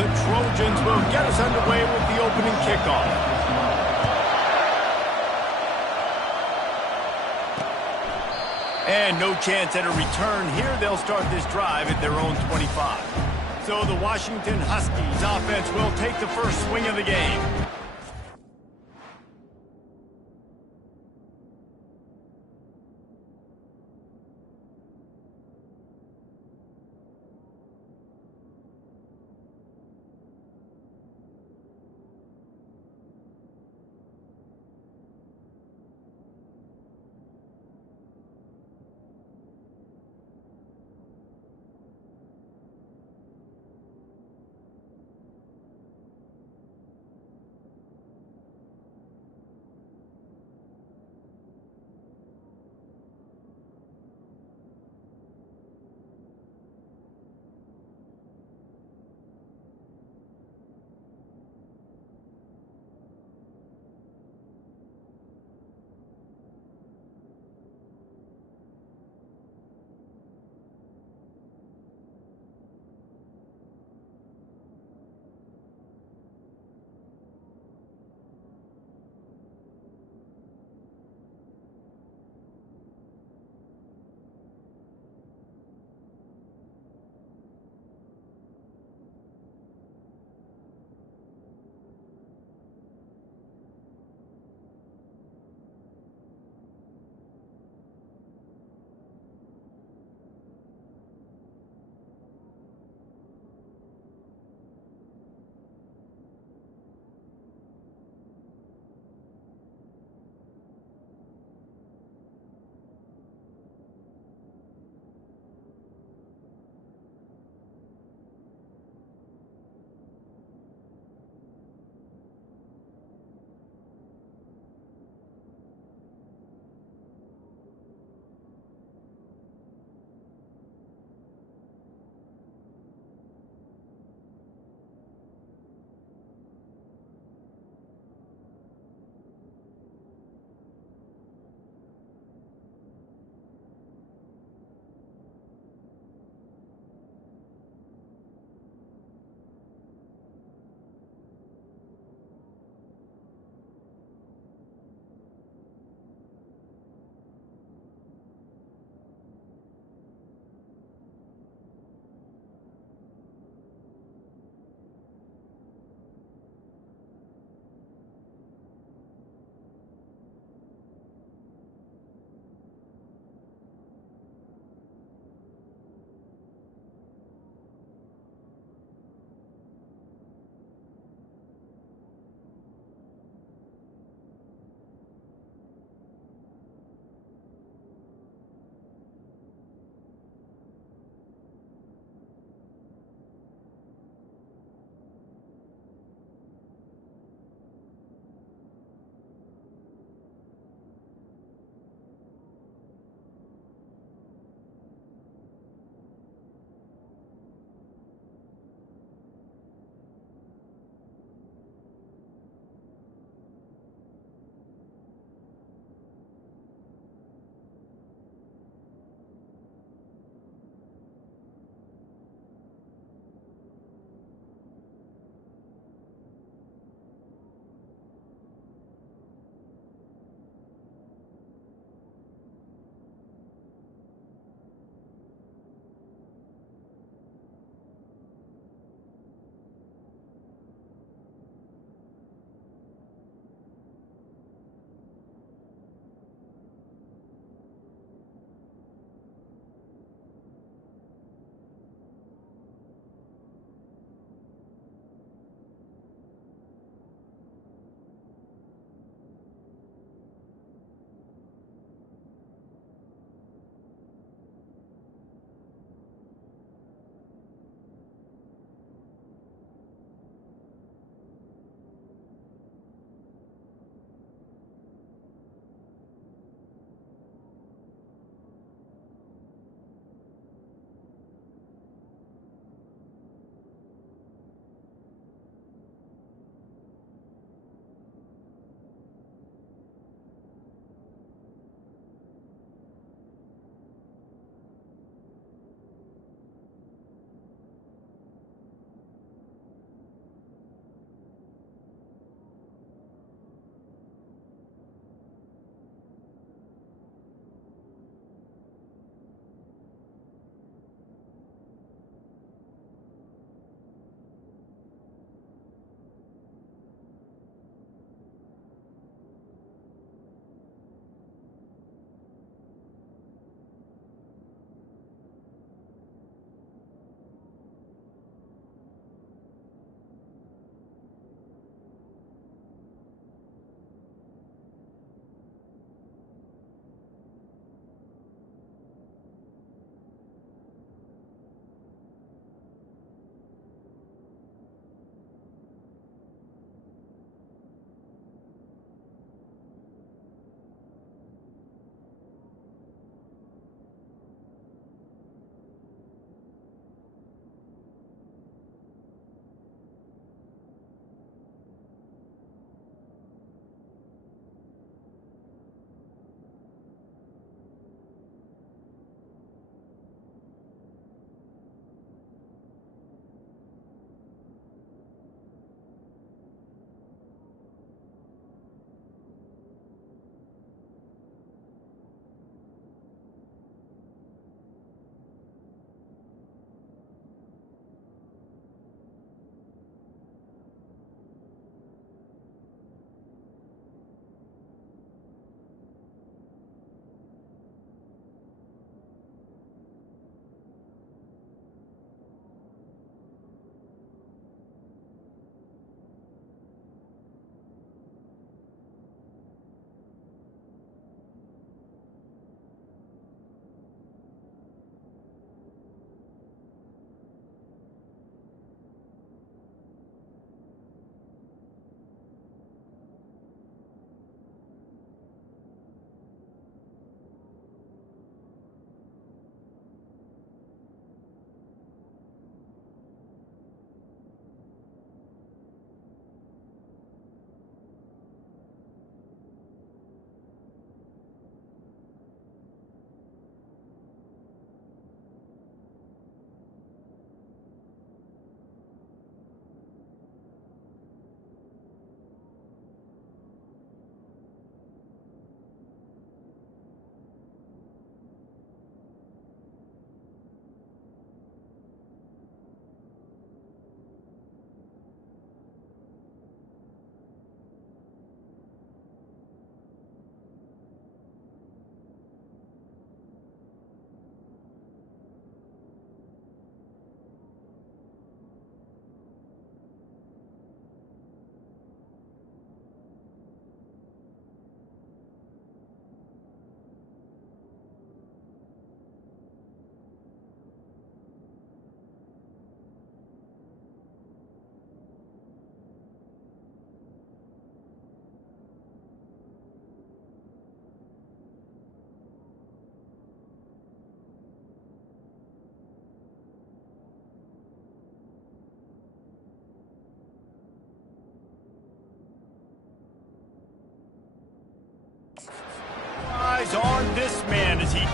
The Trojans will get us underway with the opening kickoff. And no chance at a return here. They'll start this drive at their own 25. So the Washington Huskies offense will take the first swing of the game.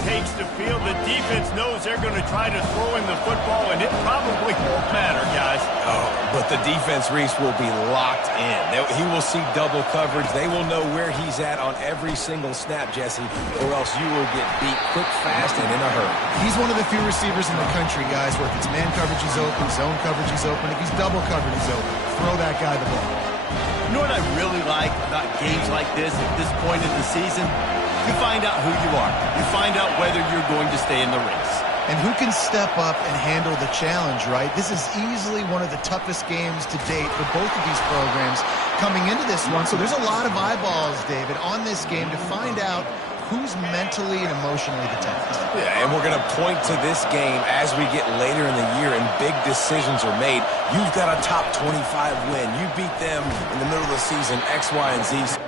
takes the field. The defense knows they're going to try to throw him the football, and it probably won't matter, guys. Oh, but the defense, Reese, will be locked in. He will see double coverage. They will know where he's at on every single snap, Jesse, or else you will get beat quick, fast, and in a hurry. He's one of the few receivers in the country, guys, where if it's man coverage, he's open, zone coverage, he's open. If he's double covered, he's open. Throw that guy the ball. You know what I really like about games like this at this point in the season? You find out who you are. You find out whether you're going to stay in the race. And who can step up and handle the challenge, right? This is easily one of the toughest games to date for both of these programs coming into this one. So there's a lot of eyeballs, David, on this game to find out who's mentally and emotionally the toughest. Yeah, and we're going to point to this game as we get later in the year and big decisions are made. You've got a top 25 win. You beat them in the middle of the season, X, Y, and Z.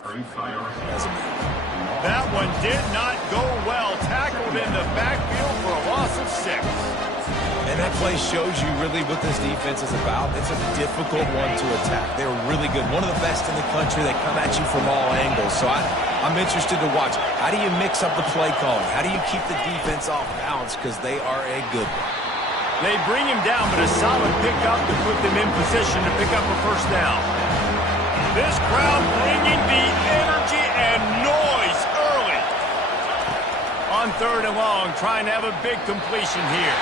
That one did not go well. Tackled in the backfield for a loss of 6. And that play shows you really what this defense is about. It's a difficult one to attack. They're really good. One of the best in the country. They come at you from all angles. So I'm interested to watch. How do you mix up the play calling? How do you keep the defense off balance? Because they are a good one. They bring him down, but a solid pickup to put them in position to pick up a first down. This crowd bringing the energy and noise early. On 3rd and long, trying to have a big completion here.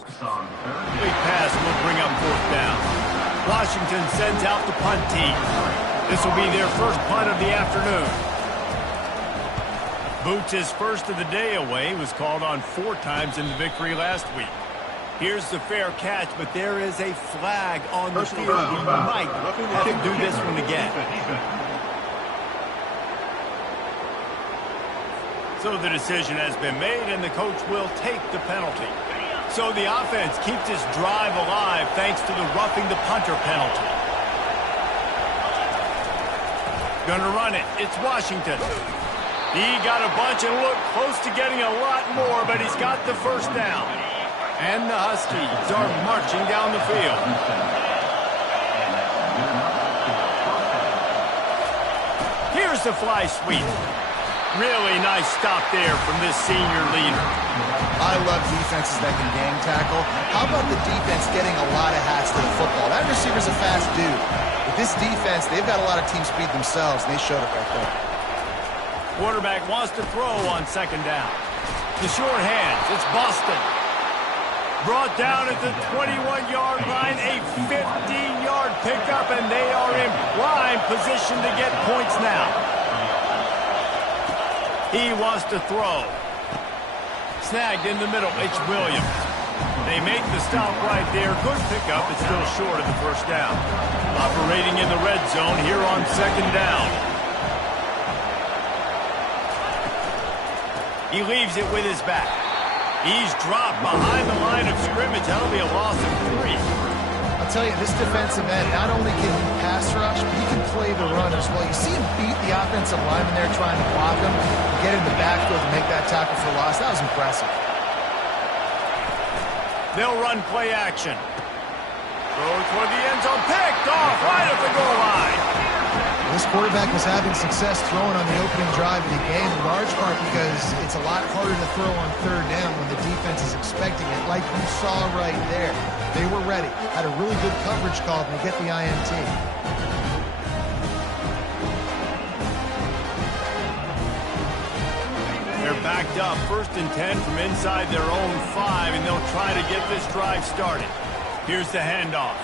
Big pass will bring up fourth down. Washington sends out the punt team. This will be their first punt of the afternoon. Boots' first of the day away was called on 4 times in the victory last week. Here's the fair catch, but there is a flag on the field. We might have to do this one again. So the decision has been made, and the coach will take the penalty. So the offense keeps this drive alive thanks to the roughing the punter penalty. Gonna run it. It's Washington. He got a bunch and looked close to getting a lot more, but he's got the first down. And the Huskies are marching down the field. Here's the fly sweep. Really nice stop there from this senior leader. I love defenses that can gang tackle. How about the defense getting a lot of hats to the football? That receiver's a fast dude. But this defense, they've got a lot of team speed themselves, and they showed it right there. Quarterback wants to throw on second down. The short hands, it's Boston. Brought down at the 21-yard line, a 15-yard pickup, and they are in prime position to get points now. He wants to throw. Snagged in the middle, it's Williams. They make the stop right there. Good pickup, it's still short of the first down. Operating in the red zone here on second down. He leaves it with his back. He's dropped behind the line of scrimmage. That'll be a loss of 3. I'll tell you, this defensive end, not only can he pass rush, but he can play the run as well. You see him beat the offensive lineman there trying to block him, get in the backfield and make that tackle for loss. That was impressive. They'll run play action. Throw toward the end zone. Picked off right at the goal line. This quarterback was having success throwing on the opening drive of the game, in large part because it's a lot harder to throw on third down when the defense is expecting it, like you saw right there. They were ready. Had a really good coverage call to get the INT. They're backed up, 1st and 10 from inside their own 5, and they'll try to get this drive started. Here's the handoff.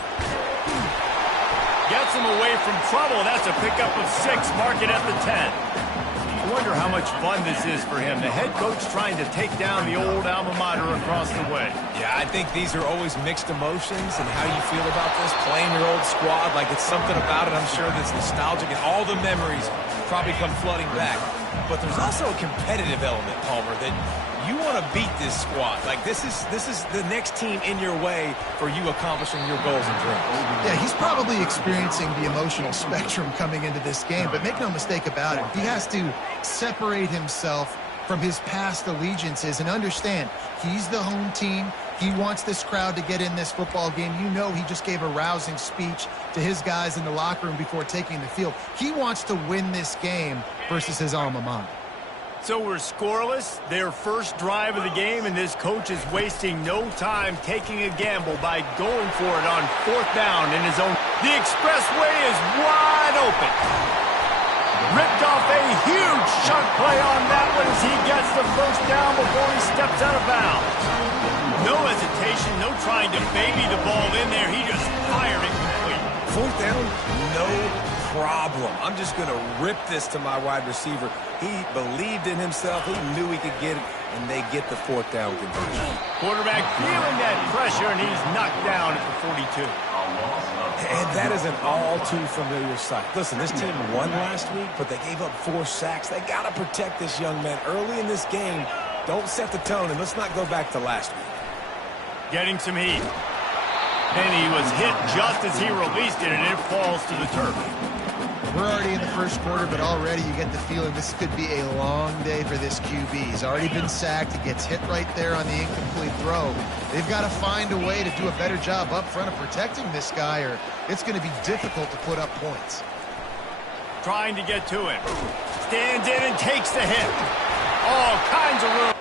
Gets him away from trouble. That's a pickup of 6. Mark it at the 10. I wonder how much fun this is for him. The head coach trying to take down the old alma mater across the way. Yeah, I think these are always mixed emotions and how you feel about this, playing your old squad. Like, it's something about it, I'm sure, that's nostalgic, and all the memories probably come flooding back. But there's also a competitive element, Palmer, that you want to beat this squad. Like, this is the next team in your way for you accomplishing your goals and dreams. Yeah, he's probably experiencing the emotional spectrum coming into this game, but make no mistake about it, he has to separate himself from his past allegiances and understand he's the home team. He wants this crowd to get in this football game. You know, he just gave a rousing speech to his guys in the locker room before taking the field. He wants to win this game versus his alma mater. So we're scoreless, their first drive of the game, and this coach is wasting no time taking a gamble by going for it on 4th down in his own. The expressway is wide open. Ripped off a huge chunk play on that one as he gets the first down before he steps out of bounds. No hesitation, no trying to baby the ball in there. He just fired it complete. 4th down, no problem. I'm just going to rip this to my wide receiver. He believed in himself. He knew he could get it, and they get the 4th down conversion. Quarterback feeling that pressure, and he's knocked down at the 42. And that is an all-too-familiar sight. Listen, this team won last week, but they gave up 4 sacks. They got to protect this young man early in this game. Don't set the tone, and let's not go back to last week. Getting some heat. And he was hit just as he released it, and it falls to the turf. We're already in the first quarter, but already you get the feeling this could be a long day for this QB. He's already been sacked. He gets hit right there on the incomplete throw. They've got to find a way to do a better job up front of protecting this guy, or it's going to be difficult to put up points. Trying to get to him. Stands in and takes the hit. All kinds of room.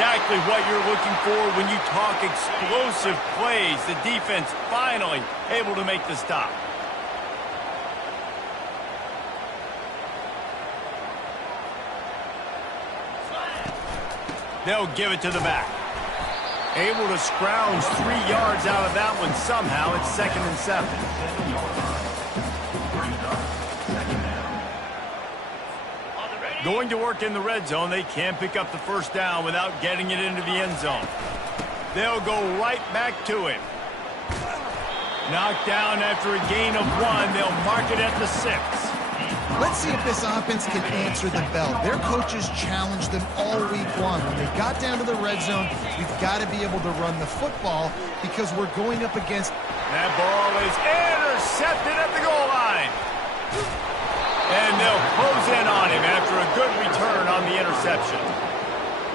exactly what you're looking for when you talk explosive plays. The defense finally able to make the stop. They'll give it to the back. Able to scrounge 3 yards out of that one somehow. It's 2nd and 7. Going to work in the red zone. They can't pick up the first down without getting it into the end zone. They'll go right back to him. Knocked down after a gain of 1. They'll mark it at the 6. Let's see if this offense can answer the bell. Their coaches challenged them all week long. When they got down to the red zone, we've got to be able to run the football because we're going up against... That ball is intercepted at the goal line. And they'll close in on him after a good return on the interception.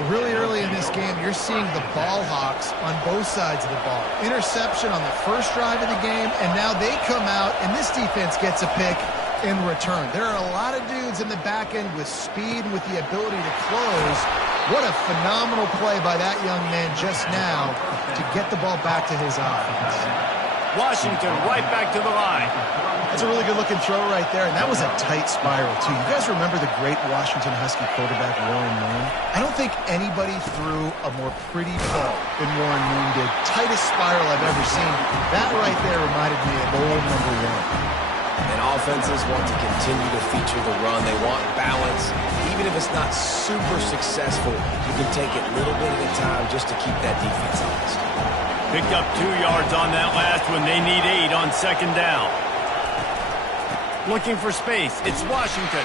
Really early in this game, you're seeing the ball hawks on both sides of the ball. Interception on the first drive of the game, and now they come out, and this defense gets a pick in return. There are a lot of dudes in the back end with speed and with the ability to close. What a phenomenal play by that young man just now to get the ball back to his offense. Washington right back to the line. That's a really good-looking throw right there, and that was a tight spiral, too. You guys remember the great Washington Husky quarterback, Warren Moon? I don't think anybody threw a more pretty ball than Warren Moon did. Tightest spiral I've ever seen. That right there reminded me of old number 1. And offenses want to continue to feature the run. They want balance. Even if it's not super successful, you can take it little bit at a time just to keep that defense honest. Picked up 2 yards on that last one. They need 8 on 2nd down. Looking for space. It's Washington.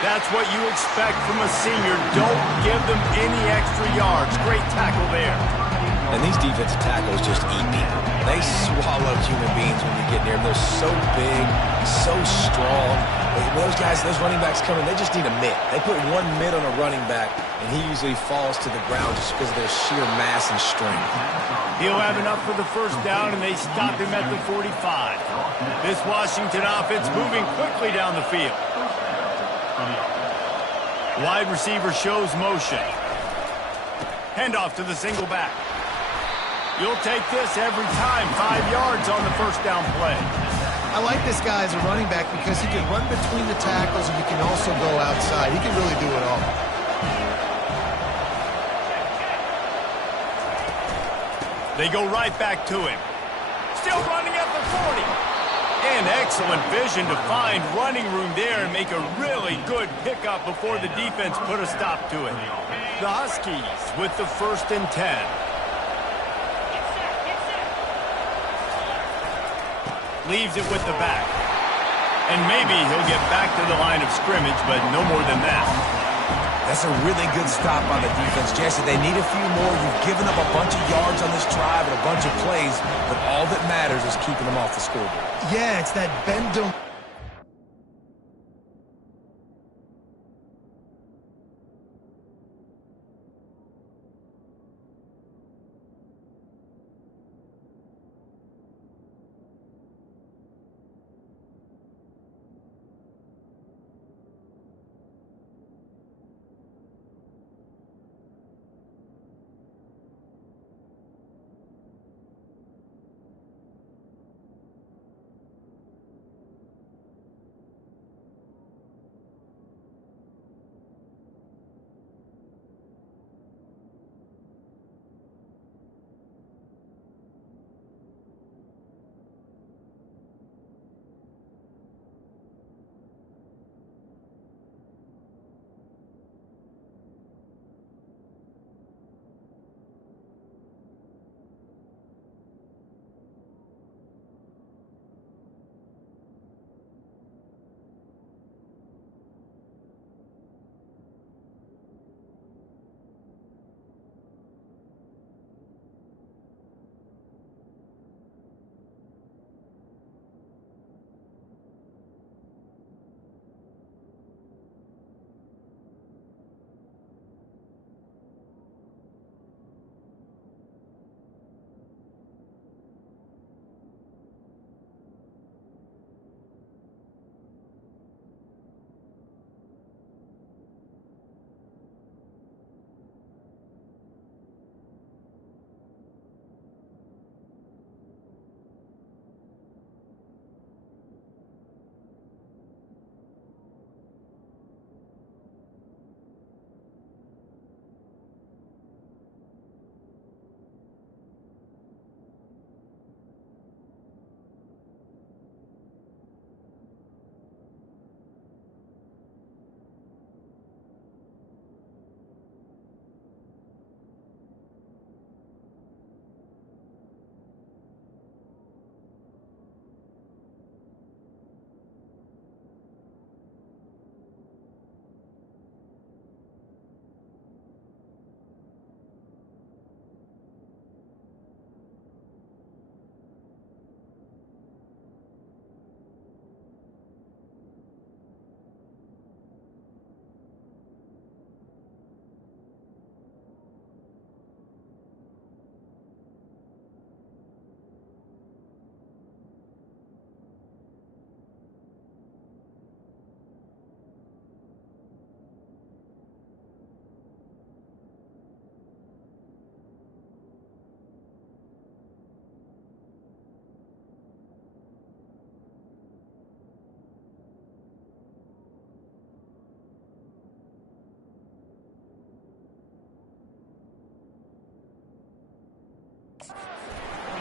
That's what you expect from a senior. Don't give them any extra yards. Great tackle there. And these defensive tackles just eat people. They swallow human beings when you get near them. They're so big, so strong. Those guys, those running backs come in, they just need a mitt. They put 1 mitt on a running back, and he usually falls to the ground just because of their sheer mass and strength. He'll have enough for the first down, and they stop him at the 45. This Washington offense moving quickly down the field. Wide receiver shows motion. Handoff to the single back. You'll take this every time. 5 yards on the first down play. I like this guy as a running back because he can run between the tackles and he can also go outside. He can really do it all. They go right back to him. Still running at the 40. And excellent vision to find running room there and make a really good pickup before the defense put a stop to it. The Huskies with the 1st and 10. Leaves it with the back. And maybe he'll get back to the line of scrimmage, but no more than that. That's a really good stop on the defense. Jesse, they need a few more. You've given up a bunch of yards on this drive and a bunch of plays, but all that matters is keeping them off the scoreboard. Yeah, it's that bend don't...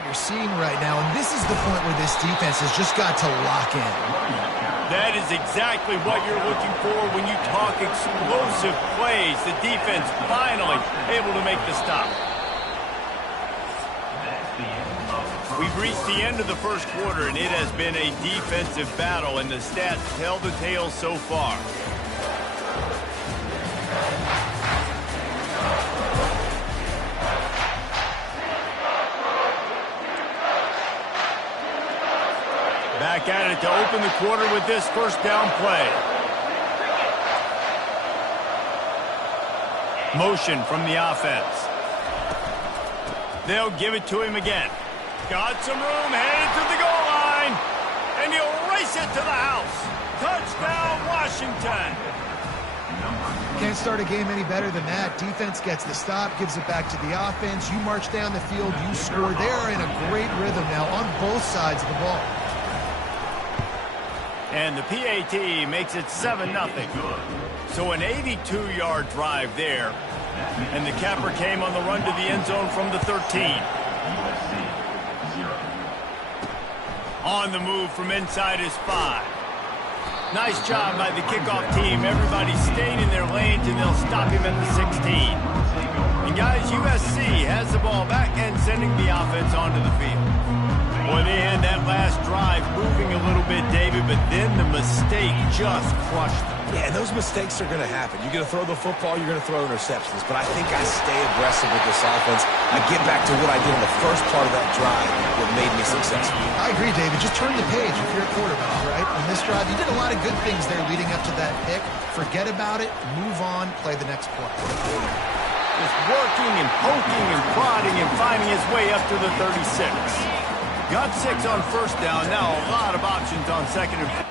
You're seeing right now, and this is the point where this defense has just got to lock in. That is exactly what you're looking for when you talk explosive plays. The defense finally able to make the stop. We've reached the end of the first quarter, and it has been a defensive battle, and the stats tell the tale so far. Back at it to open the quarter with this first down play. Motion from the offense. They'll give it to him again. Got some room, headed to the goal line, and he'll race it to the house. Touchdown, Washington. Can't start a game any better than that. Defense gets the stop, gives it back to the offense. You march down the field, you score. They're in a great rhythm now on both sides of the ball. And the PAT makes it 7-0. So an 82-yard drive there. And the capper came on the run to the end zone from the 13. On the move from inside his 5. Nice job by the kickoff team. Everybody staying in their lanes, and they'll stop him at the 16. And guys, USC has the ball back and sending the offense onto the field. Boy, they had that last drive moving a little bit, David, but then the mistake just crushed them. Yeah, and those mistakes are going to happen. You're going to throw the football, you're going to throw interceptions. But I think I stay aggressive with this offense. I get back to what I did in the first part of that drive, what made me successful. I agree, David. Just turn the page if you're a quarterback, right? On this drive, you did a lot of good things there leading up to that pick. Forget about it, move on, play the next play. Just working and poking and prodding and finding his way up to the 36. Got 6 on first down. Now a lot of options on second and 4.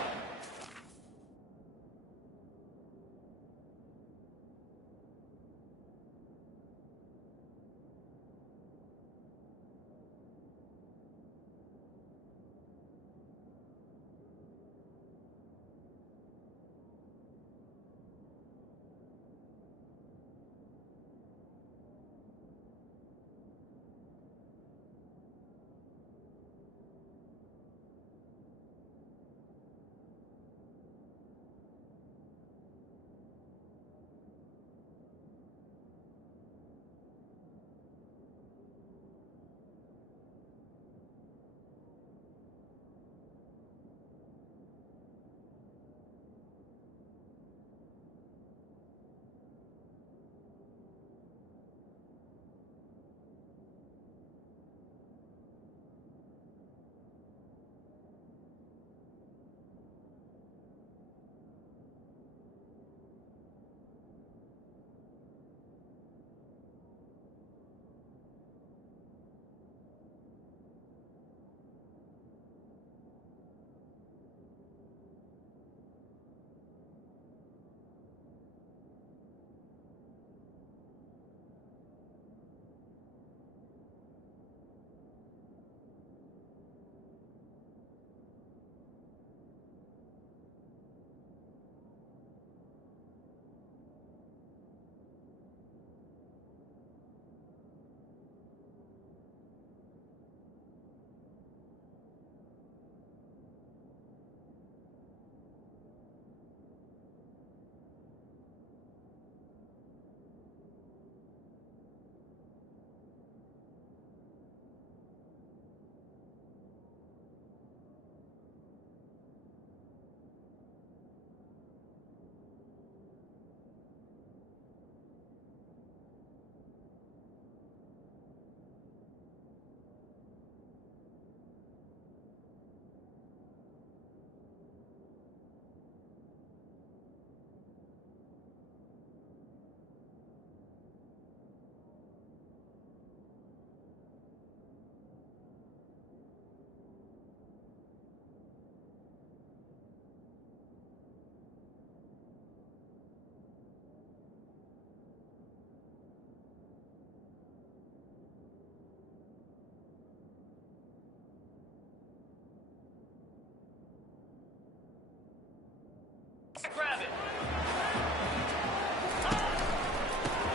Grab it.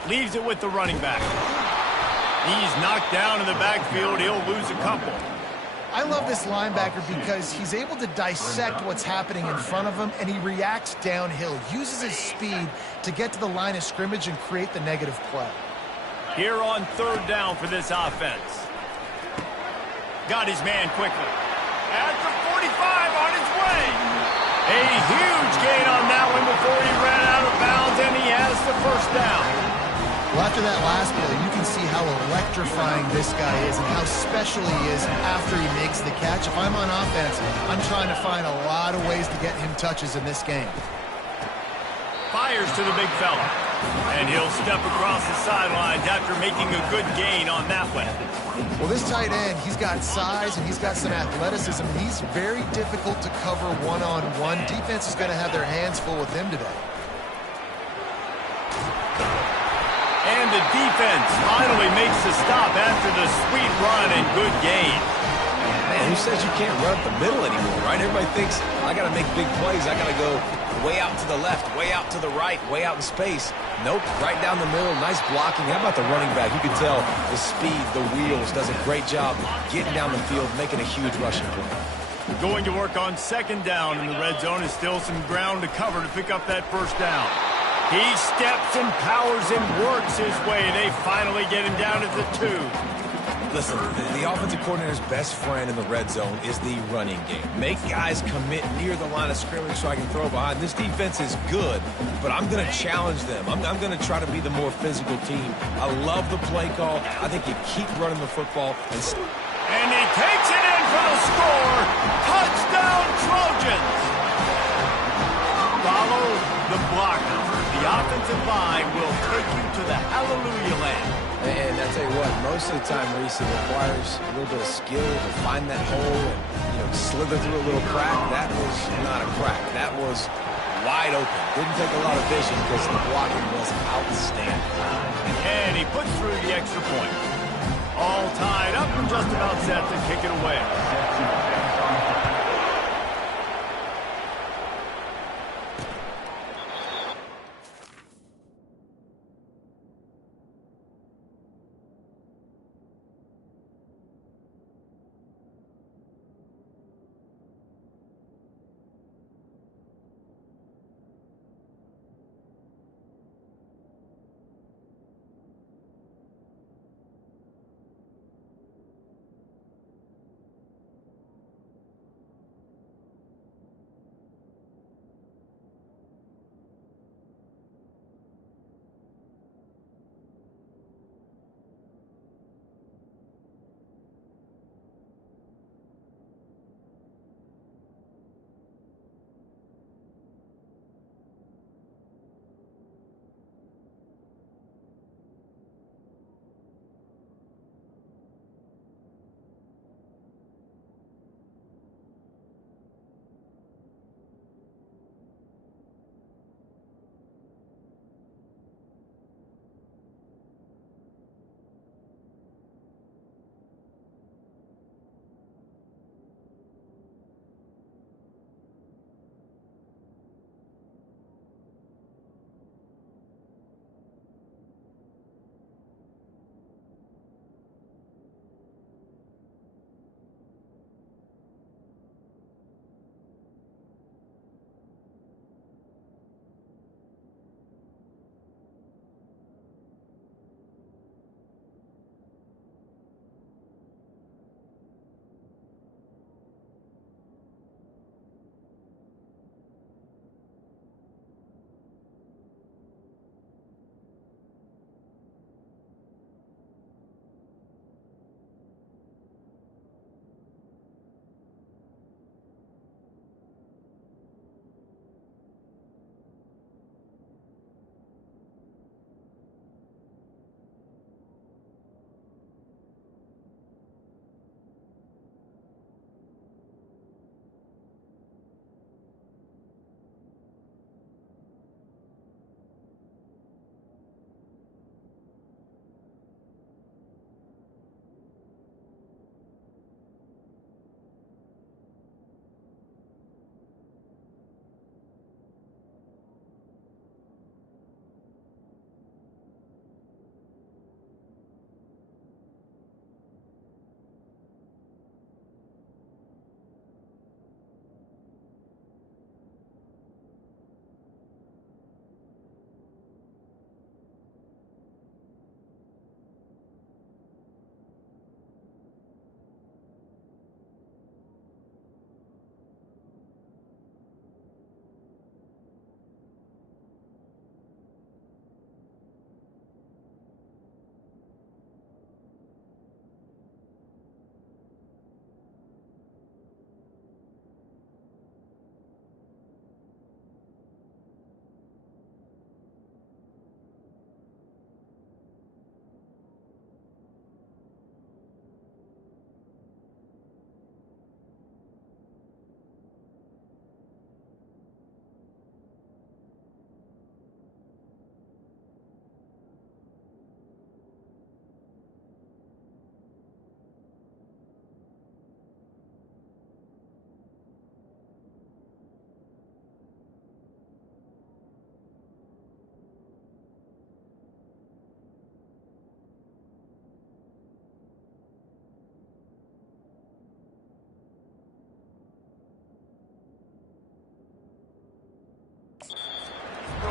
Leaves it with the running back. He's knocked down in the backfield. He'll lose a couple. I love this linebacker because he's able to dissect what's happening in front of him, and he reacts downhill, uses his speed to get to the line of scrimmage and create the negative play. Here on third down for this offense. Got his man quickly. At the 45 on his way. A huge gain on that one before he ran out of bounds, and he has the first down. Well, after that last play, you can see how electrifying this guy is and how special he is after he makes the catch. If I'm on offense, I'm trying to find a lot of ways to get him touches in this game. Fires to the big fella. And he'll step across the sidelines after making a good gain on that one. Well, this tight end, he's got size and he's got some athleticism. And he's very difficult to cover one-on-one. Defense is going to have their hands full with him today. And the defense finally makes the stop after the sweet run and good gain. Man, who says you can't run up the middle anymore, right? Everybody thinks, I got to make big plays. I got to go way out to the left, way out to the right, way out in space. Nope, right down the middle, nice blocking. How about the running back? You can tell the speed, the wheels, does a great job getting down the field, making a huge rushing play. Going to work on second down in the red zone. Is still some ground to cover to pick up that first down. He steps and powers and works his way. They finally get him down at the 2. Listen, the offensive coordinator's best friend in the red zone is the running game. Make guys commit near the line of scrimmage so I can throw behind. This defense is good, but I'm going to challenge them. I'm going to try to be the more physical team. I love the play call. I think you keep running the football. And he takes it in for the score. Touchdown, Trojans. Follow the blocker. The offensive line will take you to the hallelujah land. And I tell you what, most of the time, Reese, it requires a little bit of skill to find that hole and, slither through a little crack. That was not a crack. That was wide open. Didn't take a lot of vision because the blocking was outstanding. And he puts through the extra point. All tied up and just about set to kick it away.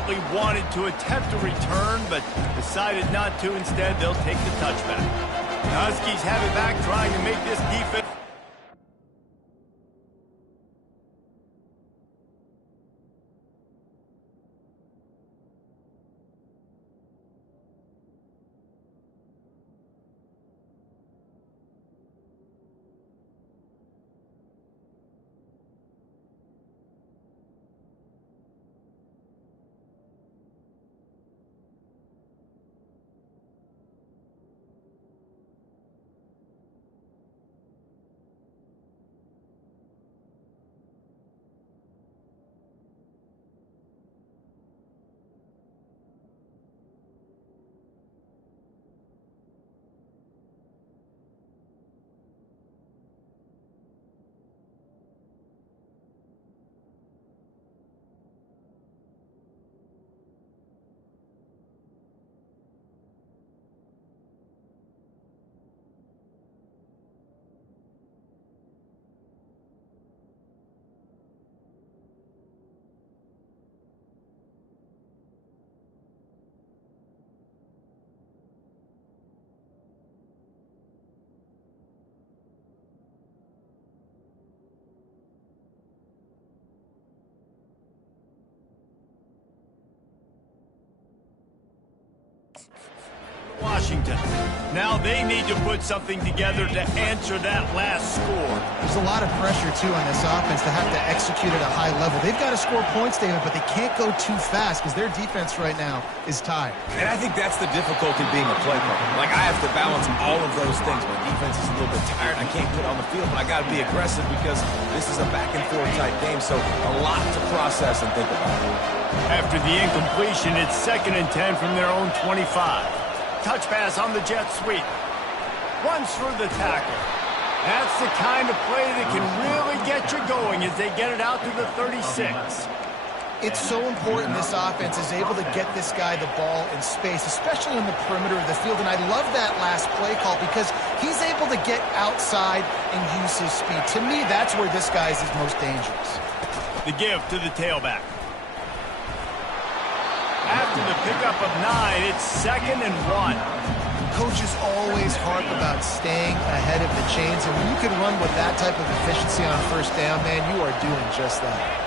apparently wanted to attempt a return, but decided not to. Instead, they'll take the touchback. Huskies have it back, trying to make this defense. Washington. Now they need to put something together to answer that last score. There's a lot of pressure, too, on this offense to have to execute at a high level. They've got to score points, David, but they can't go too fast because their defense right now is tired. And I think that's the difficulty being a play caller. Like, I have to balance all of those things. My defense is a little bit tired. I can't get on the field, but I got to be aggressive because this is a back-and-forth type game, so a lot to process and think about. After the incompletion, it's 2nd and 10 from their own 25. Touch pass on the jet sweep. Runs through the tackle. That's the kind of play that can really get you going as they get it out to the 36. It's so important this offense is able to get this guy the ball in space, especially on the perimeter of the field. And I love that last play call because he's able to get outside and use his speed. To me, that's where this guy is his most dangerous. The give to the tailback. After the pickup of 9, it's 2nd and 1. Coaches always harp about staying ahead of the chains, and when you can run with that type of efficiency on 1st down, man, you are doing just that.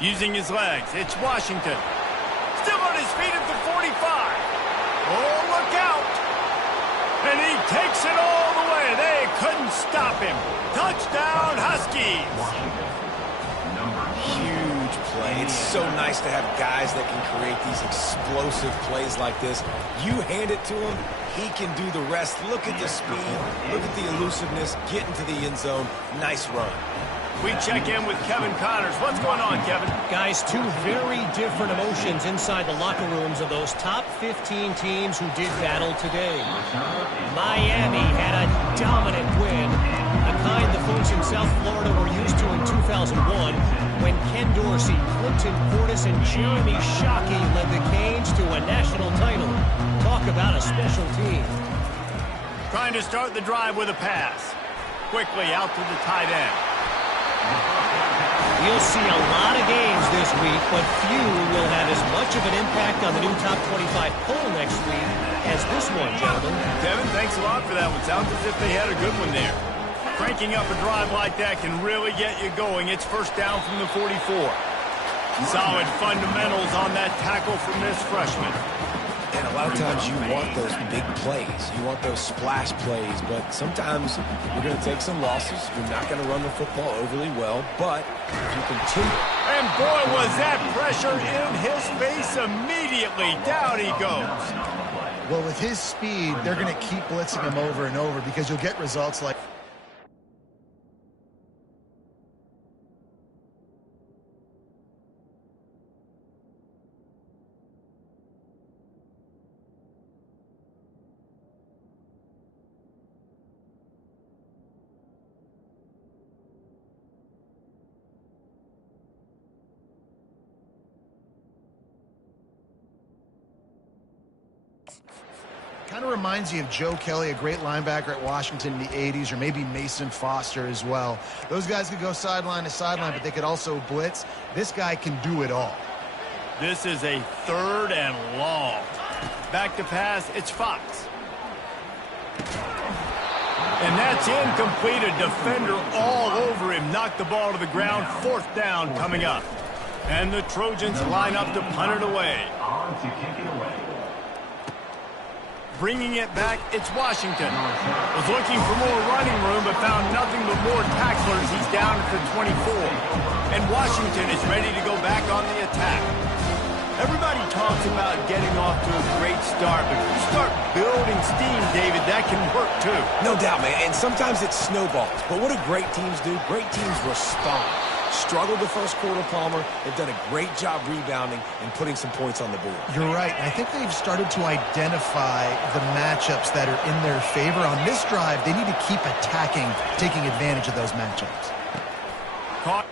Using his legs, it's Washington. Still on his feet at the 45. Oh, look out. And he takes it all the way. They couldn't stop him. Touchdown, Huskies. Huge play. It's so nice to have guys that can create these explosive plays like this. You hand it to him, he can do the rest. Look at the speed. Look at the elusiveness. Get into the end zone. Nice run. We check in with Kevin Connors. What's going on, Kevin? Guys, two very different emotions inside the locker rooms of those top 15 teams who did battle today. Miami had a dominant win, the kind the folks in South Florida were used to in 2001 when Ken Dorsey, Clinton Portis, and Jeremy Shockey led the Canes to a national title. Talk about a special team. Trying to start the drive with a pass. Quickly out to the tight end. You'll see a lot of games this week, but few will have as much of an impact on the new top 25 poll next week as this one, gentlemen. Kevin, thanks a lot for that one. Sounds as if they had a good one there. Cranking up a drive like that can really get you going. It's first down from the 44. Solid fundamentals on that tackle from this freshman. And a lot of times you want those big plays. You want those splash plays, but sometimes you're going to take some losses. You're not going to run the football overly well, but if you continue. And boy, was that pressure in his face immediately. Down he goes. Well, with his speed, they're going to keep blitzing him over and over because you'll get results like... Kind of reminds you of Joe Kelly, a great linebacker at Washington in the 80s, or maybe Mason Foster as well. Those guys could go sideline to sideline, but they could also blitz. This guy can do it all. This is a 3rd and long. Back to pass, it's Fox. And that's incomplete. A defender all over him. Knocked the ball to the ground. 4th down coming up. And the Trojans line up to punt it away. Bringing it back, it's Washington. Was looking for more running room, but found nothing but more tacklers. He's down at the 24. And Washington is ready to go back on the attack. Everybody talks about getting off to a great start, but if you start building steam, David, that can work too. No doubt, man. And sometimes it snowballs. But what do great teams do? Great teams respond. Struggled the first quarter, Palmer. They've done a great job rebounding and putting some points on the board. You're right. I think they've started to identify the matchups that are in their favor. On this drive, they need to keep attacking, taking advantage of those matchups. Caught.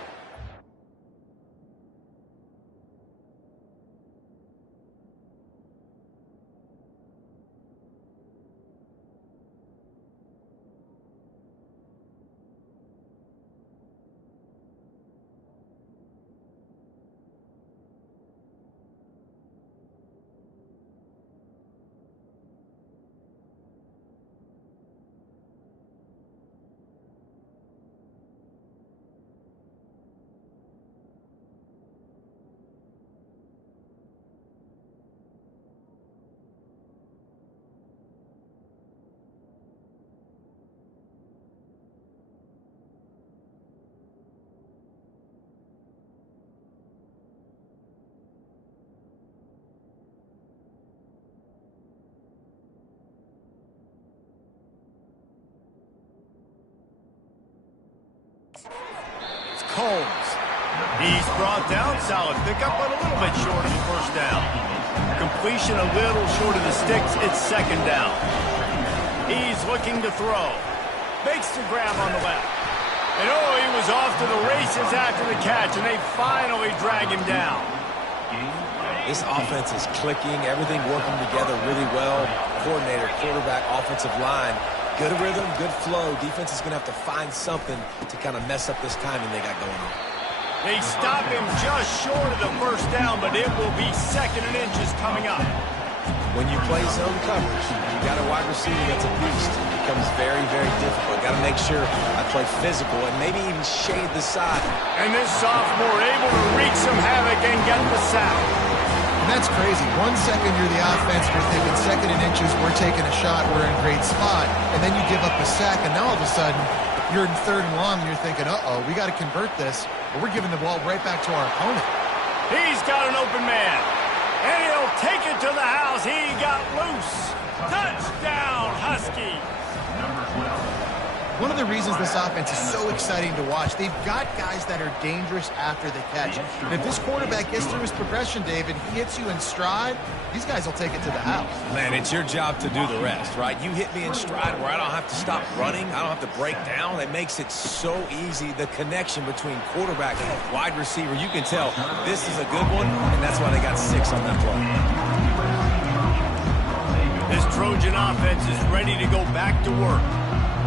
It's Combs. He's brought down. Solid pickup, but a little bit short of the first down. Completion a little short of the sticks. It's 2nd down. He's looking to throw. Makes the grab on the left. And oh, he was off to the races after the catch, and they finally drag him down. This offense is clicking. Everything working together really well. Coordinator, quarterback, offensive line. Good rhythm, good flow. Defense is going to have to find something to kind of mess up this timing they got going on. They stop him just short of the first down, but it will be 2nd and inches coming up. when you play zone coverage, you got a wide receiver that's a beast. It becomes very, very difficult. Got to make sure I play physical and maybe even shade the side. And this sophomore able to wreak some havoc and get the sack. And that's crazy. 1 second you're the offense, you're thinking second and inches, we're taking a shot, we're in a great spot, and then you give up a sack, and now all of a sudden you're in third and long, and you're thinking, uh-oh, we got to convert this, but we're giving the ball right back to our opponent. He's got an open man, and he'll take it to the house. He got loose. Touchdown, Huskies. One of the reasons this offense is so exciting to watch, they've got guys that are dangerous after the catch. And if this quarterback gets through his progression, David, he hits you in stride, these guys will take it to the house. Man, it's your job to do the rest, right? You hit me in stride where I don't have to stop running. I don't have to break down. It makes it so easy. The connection between quarterback and wide receiver, you can tell this is a good one, and that's why they got 6 on that play. This Trojan offense is ready to go back to work.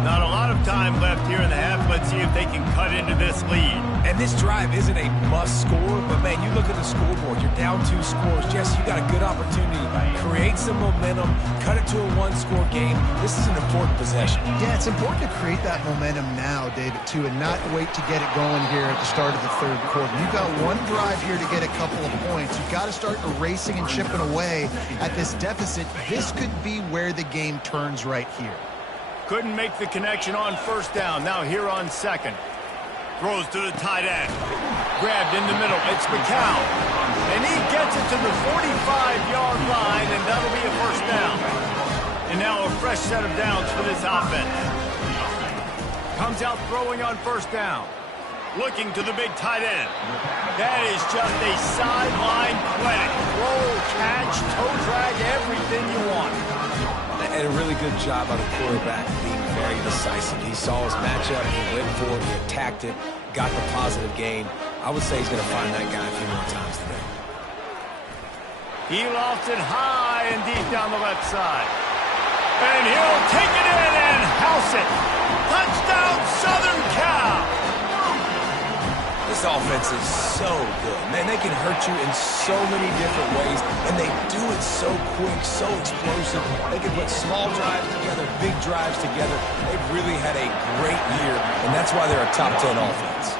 Not a lot of time left here in the half. Let's see if they can cut into this lead. And this drive isn't a must score, but man, you look at the scoreboard, you're down 2 scores. Jesse, you got a good opportunity to create some momentum, cut it to a 1-score game. This is an important possession. Yeah, it's important to create that momentum now, David, too, and not wait to get it going here at the start of the third quarter. You've got one drive here to get a couple of points. You've got to start erasing and chipping away at this deficit. This could be where the game turns right here. Couldn't make the connection on first down. Now here on second. Throws to the tight end. Grabbed in the middle. It's McCown. And he gets it to the 45-yard line, and that'll be a first down. And now a fresh set of downs for this offense. Comes out throwing on first down. Looking to the big tight end. That is just a sideline clinic. Roll, catch, toe drag, everything you want. And a really good job by the quarterback being very decisive. He saw his matchup, he went for it, he attacked it, got the positive gain. I would say he's going to find that guy a few more times today. He lofts it high and deep down the left side. And he'll take it in and house it. Touchdown, Southern Cal. This offense is so good. Man, they can hurt you in so many different ways, and they do it so quick, so explosive. They can put small drives together, big drives together. They've really had a great year, and that's why they're a top 10 offense.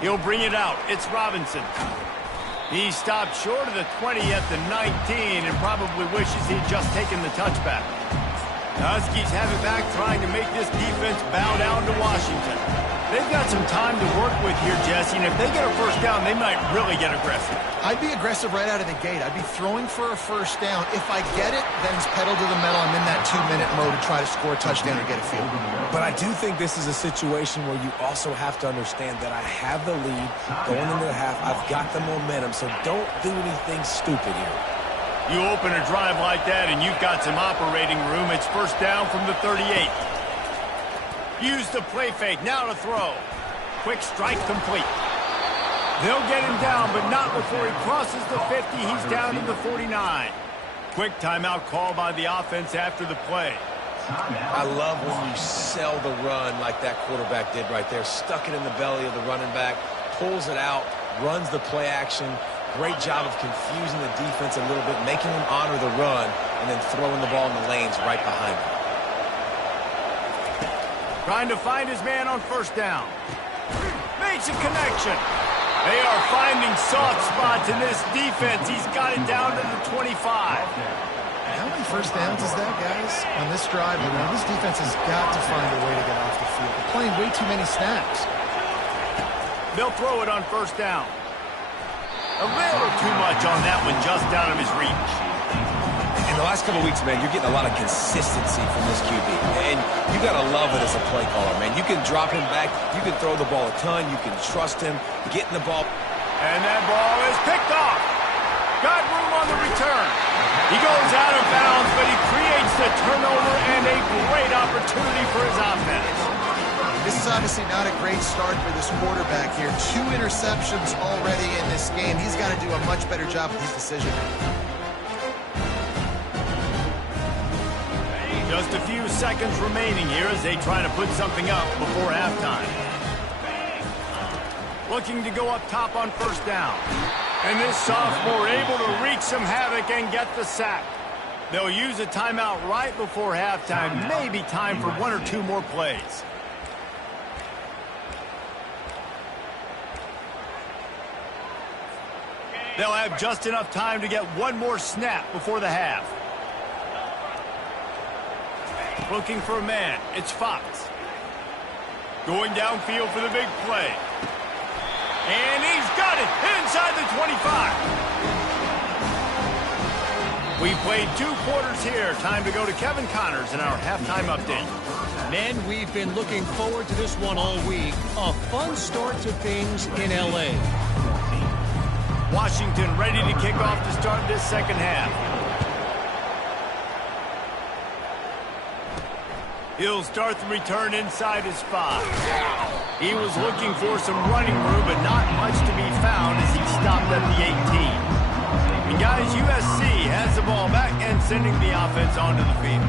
He'll bring it out. It's Robinson. He stopped short of the 20 at the 19 and probably wishes he'd just taken the touchback. The Huskies have it back, trying to make this defense bow down to Washington. They've got some time to work with here, Jesse, and if they get a first down, they might really get aggressive. I'd be aggressive right out of the gate. I'd be throwing for a first down. If I get it, then it's pedal to the metal. I'm in that 2-minute mode to try to score a touchdown or get a field goal. But I do think this is a situation where you also have to understand that I have the lead going into the half. I've got the momentum, so don't do anything stupid here. You open a drive like that and you've got some operating room. It's first down from the 38. Use the play fake. Now to throw. Quick strike complete. They'll get him down, but not before he crosses the 50. He's down to the 49. Quick timeout call by the offense after the play. I love when you sell the run like that quarterback did right there. Stuck it in the belly of the running back, pulls it out, runs the play action. Great job of confusing the defense a little bit, making them honor the run, and then throwing the ball in the lanes right behind him. Trying to find his man on first down. Makes a connection. They are finding soft spots in this defense. He's got it down to the 25. How many first downs is that, guys, on this drive? I mean, this defense has got to find a way to get off the field. They're playing way too many snaps. They'll throw it on first down. A little too much on that one, just out of his reach. In the last couple of weeks, man, you're getting a lot of consistency from this QB. And you got to love it as a play caller, man. You can drop him back. You can throw the ball a ton. You can trust him, getting the ball. And that ball is picked off. Got room on the return. He goes out of bounds, but he creates the turnover and a great opportunity for his offense. This is obviously not a great start for this quarterback here. 2 interceptions already in this game. He's got to do a much better job with his decision-making. Just a few seconds remaining here as they try to put something up before halftime. Looking to go up top on first down. And this sophomore able to wreak some havoc and get the sack. They'll use a timeout right before halftime. Maybe time for 1 or 2 more plays. They'll have just enough time to get 1 more snap before the half. Looking for a man. It's Fox. Going downfield for the big play. And he's got it inside the 25. We played 2 quarters here. Time to go to Kevin Connors in our halftime update. Men, we've been looking forward to this one all week. A fun start to things in L.A. Washington ready to kick off to start this second half. He'll start the return inside his 5. He was looking for some running room, but not much to be found as he stopped at the 18. And guys, USC has the ball back and sending the offense onto the field.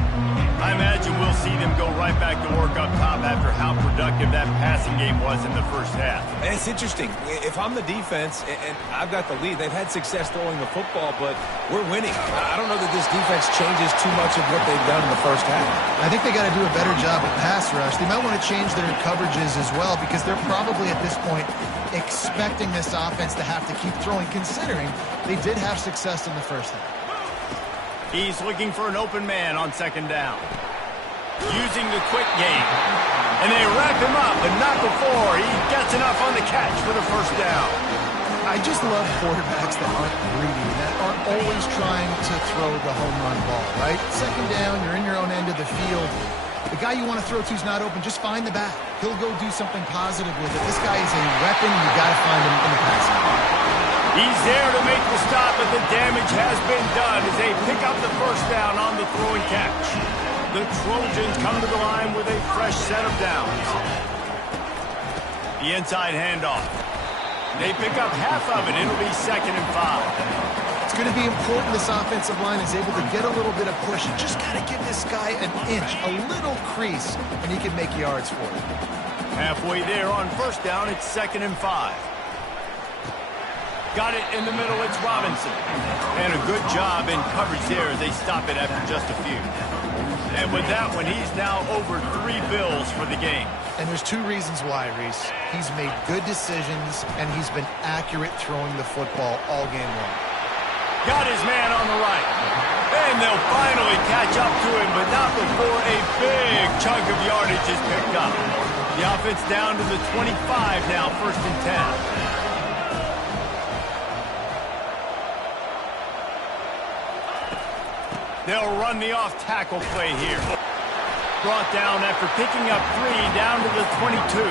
I imagine we'll see them go right back to work up top after how productive that passing game was in the first half. And it's interesting. If I'm the defense and I've got the lead, they've had success throwing the football, but we're winning. I don't know that this defense changes too much of what they've done in the first half. I think they got to do a better job of pass rush. They might want to change their coverages as well because they're probably at this point expecting this offense to have to keep throwing, considering they did have success in the first half. He's looking for an open man on second down. Using the quick game. And they wrap him up, but not before he gets enough on the catch for the first down. I just love quarterbacks that aren't greedy, that aren't always trying to throw the home run ball, right? Second down, you're in your own end of the field. The guy you want to throw to is not open. Just find the back. He'll go do something positive with it. This guy is a weapon. You got to find him in the passing game. He's there to make the stop, but the damage has been done as they pick up the first down on the throw and catch. The Trojans come to the line with a fresh set of downs. The inside handoff. They pick up half of it. It'll be 2nd and 5. It's going to be important this offensive line is able to get a little bit of push. You just got to give this guy an inch, a little crease, and he can make yards for it. Halfway there on first down, it's 2nd and 5. Got it in the middle, it's Robinson. And a good job in coverage there as they stop it after just a few. And with that one, he's now over 3 bills for the game. And there's 2 reasons why, Reese. He's made good decisions, and he's been accurate throwing the football all game long. Got his man on the right. And they'll finally catch up to him, but not before a big chunk of yardage is picked up. The offense down to the 25 now, 1st and 10. They'll run the off-tackle play here. Brought down after picking up 3 down to the 22.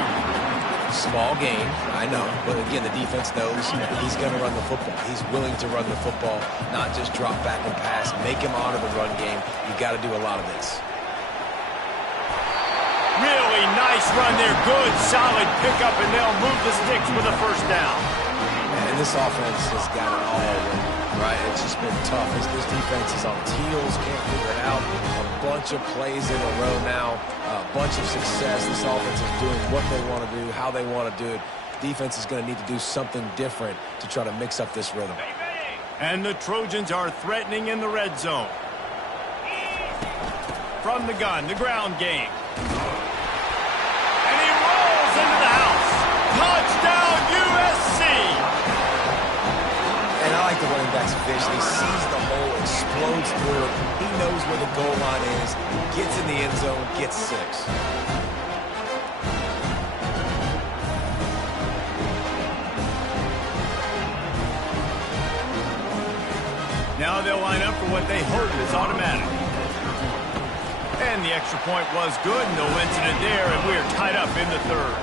Small gain, I know. But again, the defense knows he's going to run the football. He's willing to run the football, not just drop back and pass. Make him honor the run game. You got to do a lot of this. Really nice run there. Good, solid pickup, and they'll move the sticks with a 1st down. And this offense has got it all over. Right, it's just been tough. This defense is on heels, can't figure it out. A bunch of plays in a row now, a bunch of success. This offense is doing what they want to do, how they want to do it. Defense is going to need to do something different to try to mix up this rhythm. And the Trojans are threatening in the red zone. From the gun, the ground game. And he rolls into the house. Touchdown, USC! And I like the running back's vision. He sees the hole, explodes through it. He knows where the goal line is, gets in the end zone, gets 6. Now they'll line up for what they hope is automatic. And the extra point was good. No incident there, and we're tied up in the 3rd.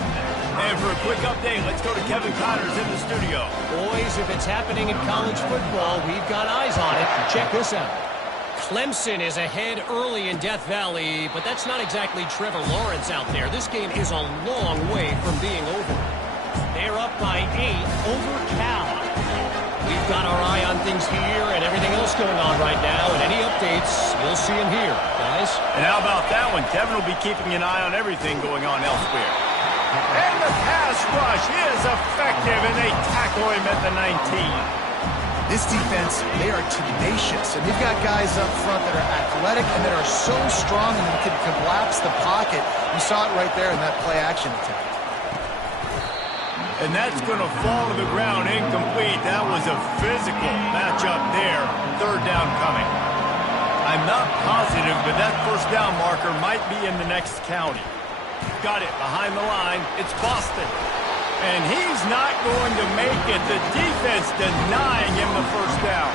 And for a quick update, let's go to Kevin Connors in the studio. Boys, if it's happening in college football, we've got eyes on it. Check this out. Clemson is ahead early in Death Valley, but that's not exactly Trevor Lawrence out there. This game is a long way from being over. They're up by 8 over Cal. We've got our eye on things here and everything else going on right now, and any updates, you'll see them here, guys. And how about that one? Kevin will be keeping an eye on everything going on elsewhere. And the pass rush is effective, and they tackle him at the 19. This defense, they are tenacious, and they've got guys up front that are athletic and that are so strong and can collapse the pocket. You saw it right there in that play-action attempt. And that's going to fall to the ground incomplete. That was a physical matchup there. 3rd down coming. I'm not positive, but that 1st down marker might be in the next county. Got it behind the line. It's Boston. And he's not going to make it. The defense denying him the 1st down.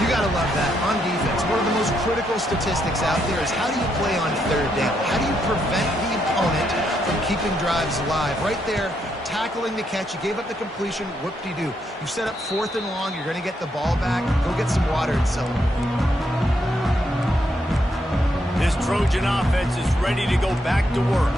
You got to love that on defense. One of the most critical statistics out there is how do you play on 3rd down? How do you prevent the opponent from keeping drives alive? Right there, tackling the catch. You gave up the completion. Whoop-de-doo. You set up 4th and long. You're going to get the ball back. Go get some water and celebrate. This Trojan offense is ready to go back to work.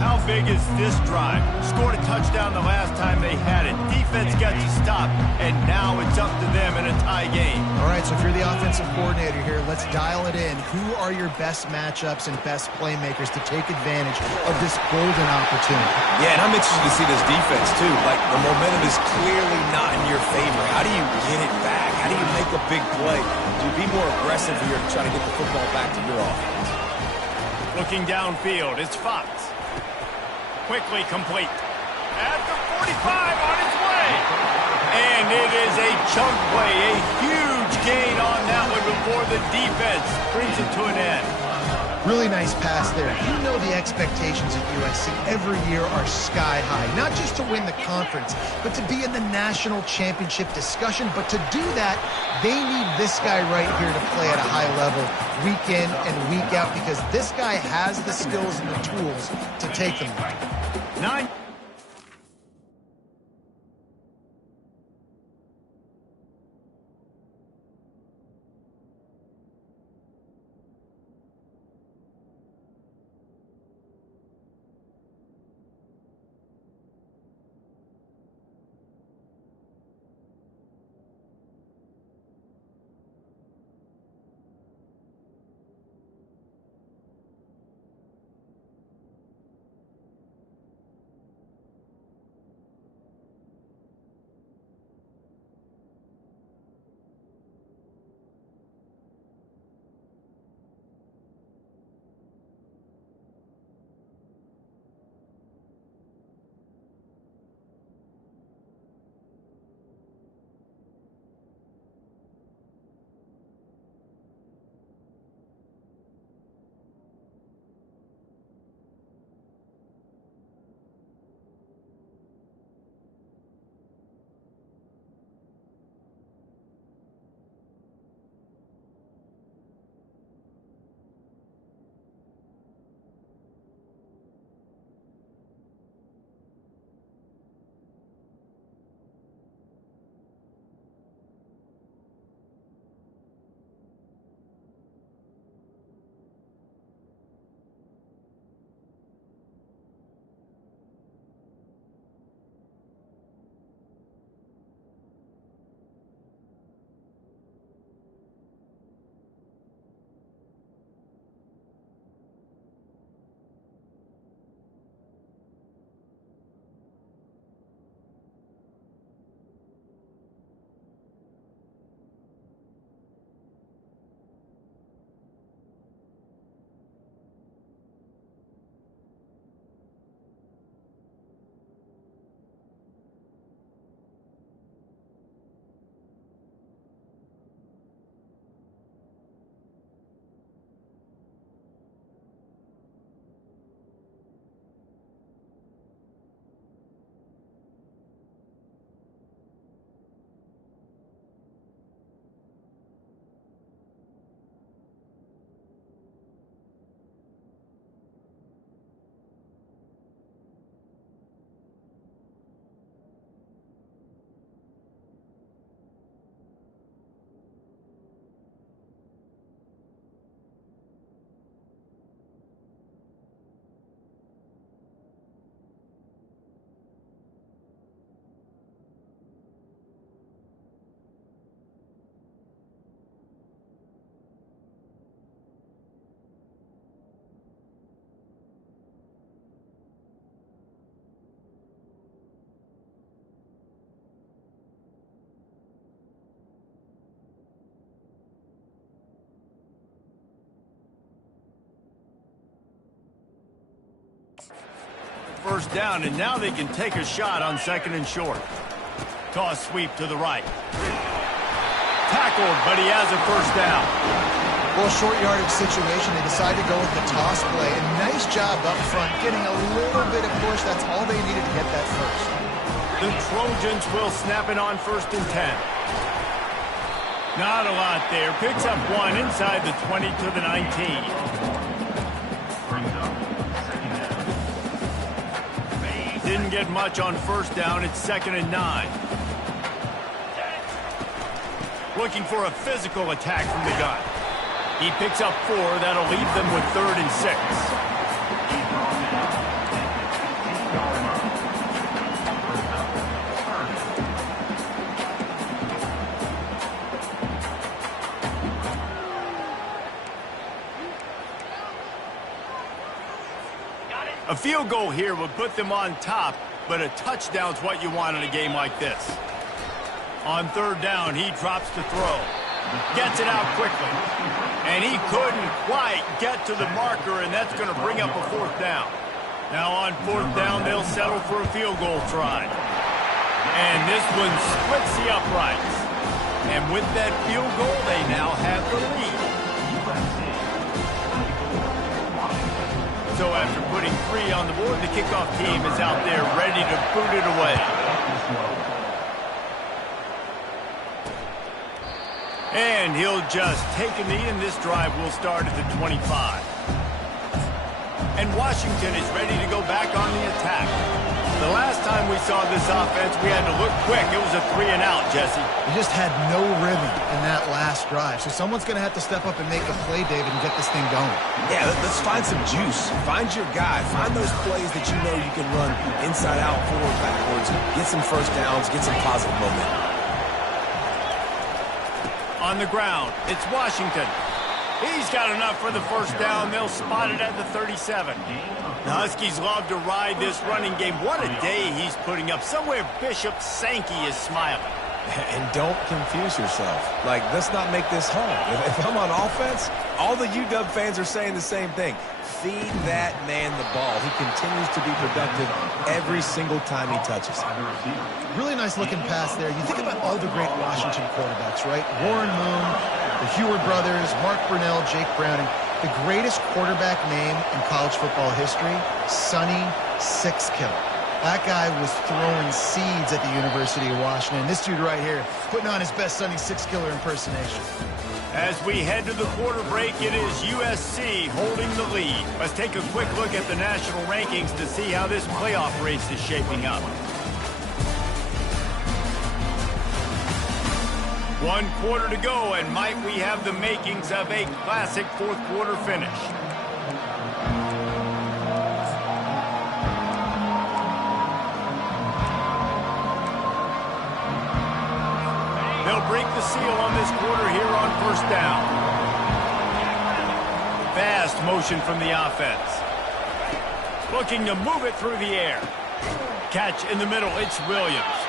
How big is this drive? Scored a touchdown the last time they had it. Defense gets a stop, and now it's up to them in a tie game. All right, so if you're the offensive coordinator here, let's dial it in. Who are your best matchups and best playmakers to take advantage of this golden opportunity? Yeah, and I'm interested to see this defense, too. Like, the momentum is clearly not in your favor. How do you get it back? How do you make a big play? Do you be more aggressive here to try to get the football back to your offense? Looking downfield, it's Fox. Quickly complete. At the 45 on its way. And it is a chunk play, a huge gain on that one before the defense brings it to an end. Really nice pass there. You know the expectations at USC every year are sky high. Not just to win the conference, but to be in the national championship discussion. But to do that, they need this guy right here to play at a high level week in and week out because this guy has the skills and the tools to take them there. 9. First down, and now they can take a shot on 2nd and short. Toss sweep to the right. Tackled, but he has a first down. Well, short yardage situation, they decided to go with the toss play. And nice job up front, getting a little bit of push. That's all they needed to get that first. The Trojans will snap it on 1st and 10. Not a lot there. Picks up one inside the 20 to the 19. Didn't get much on first down. It's 2nd and 9. Looking for a physical attack from the gun. He picks up 4. That'll leave them with 3rd and 6. A field goal here would put them on top, but a touchdown's what you want in a game like this. On 3rd down, he drops to throw. Gets it out quickly. And he couldn't quite get to the marker, and that's going to bring up a 4th down. Now on 4th down, they'll settle for a field goal try. And this one splits the uprights. And with that field goal, they now have the lead. So after putting 3 on the board, the kickoff team is out there ready to boot it away. And he'll just take a knee, and this drive will start at the 25. And Washington is ready to go back on the attack. The last time we saw this offense, we had to look quick. It was a 3-and-out, Jesse. They just had no rhythm in that last drive. So someone's going to have to step up and make a play, David, and get this thing going. Yeah, let's find some juice. Find your guy. Find those plays that you know you can run inside out, forward, backwards. Get some first downs. Get some positive momentum. On the ground, it's Washington. He's got enough for the first down. They'll spot it at the 37. The Huskies love to ride this running game. What a day he's putting up. Somewhere Bishop Sankey is smiling. And don't confuse yourself. Like, let's not make this home. If I'm on offense, all the UW fans are saying the same thing. Feed that man the ball. He continues to be productive every single time he touches it. Really nice looking pass there. You think about all the great Washington quarterbacks, right? Warren Moon, the Heward brothers, Mark Brunell, Jake Browning. The greatest quarterback name in college football history, Sonny Sixkiller. That guy was throwing seeds at the University of Washington. This dude right here, putting on his best Sonny Sixkiller impersonation. As we head to the quarter break, it is USC holding the lead. Let's take a quick look at the national rankings to see how this playoff race is shaping up. 1 quarter to go, and might we have the makings of a classic 4th quarter finish. They'll break the seal on this quarter here on 1st down. Fast motion from the offense. Looking to move it through the air. Catch in the middle, it's Williams.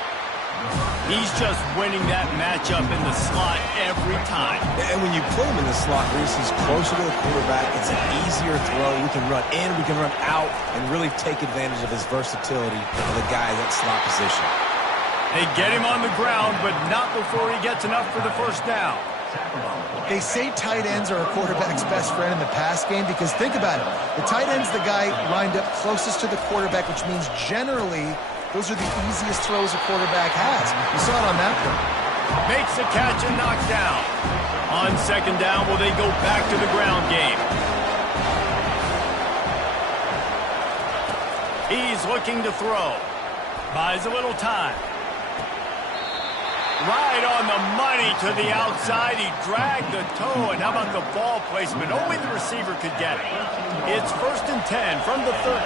He's just winning that matchup in the slot every time. And when you put him in the slot, Reese is closer to the quarterback. It's an easier throw. We can run in, we can run out, and really take advantage of his versatility of the guy in that slot position. They get him on the ground, but not before he gets enough for the first down. They say tight ends are a quarterback's best friend in the pass game because think about it. The tight end's the guy lined up closest to the quarterback, which means generally those are the easiest throws a quarterback has. You saw it on that play. Makes the catch and knocked down. On 2nd down, will they go back to the ground game? He's looking to throw. Buys a little time. Right on the money to the outside. He dragged the toe, and how about the ball placement? Only the receiver could get it. It's 1st and 10 from the 13.